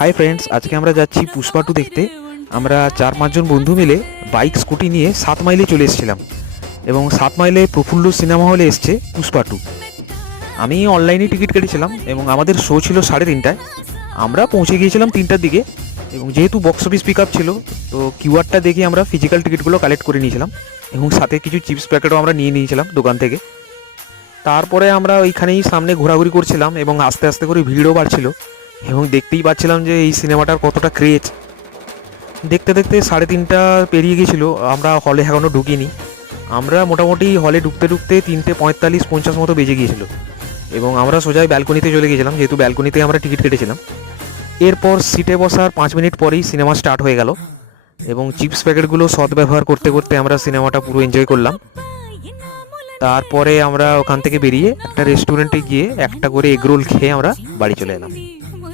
Hi friends, আজকে আমরা যাচ্ছি পুষ্পা টু দেখতে। আমরা 4-5 জন বন্ধু মিলে বাইক স্কুটি নিয়ে 7 মাইলে চলে এসেছিলাম এবং 7 মাইলে প্রফুল্ল সিনেমা হলে এসছে পুষ্পা টু। আমি অনলাইনে টিকিট কেটেছিলাম এবং আমাদের শো ছিল 3:30টায়। আমরা পৌঁছে গিয়েছিলাম 3টার দিকে এবং যেহেতু বক্স অফিস পিক আপ ছিল, তো কিউআরটা দেখে আমরা ফিজিক্যাল টিকিটগুলো কালেক্ট করে নিয়েছিলাম এবং সাথে কিছু চিপস প্যাকেটও আমরা নিয়ে নিয়েছিলাম দোকান থেকে। তারপরে আমরা ওইখানেই সামনে ঘোরাঘুরি করছিলাম এবং আস্তে আস্তে করে ভিড়ও বাড়ছিল এবং দেখতেই পাচ্ছিলাম যে এই সিনেমাটার কতটা ক্রেজ। দেখতে দেখতে 3:30 পেরিয়ে গেছিলো, আমরা হলে এখনও ঢুকিনি। আমরা মোটামুটি হলে ঢুকতে ঢুকতে 3:45-50 মতো বেজে গিয়েছিলো এবং আমরা সোজাই ব্যালকনিতে চলে গেছিলাম, যেহেতু ব্যালকনিতে আমরা টিকিট কেটেছিলাম। এরপর সিটে বসার 5 মিনিট পরেই সিনেমা স্টার্ট হয়ে গেল এবং চিপস প্যাকেটগুলো সদ্ব্যবহার করতে করতে আমরা সিনেমাটা পুরো এনজয় করলাম। তারপরে আমরা ওখান থেকে বেরিয়ে একটা রেস্টুরেন্টে গিয়ে একটা করে এগরোল খেয়ে আমরা বাড়ি চলে এলাম।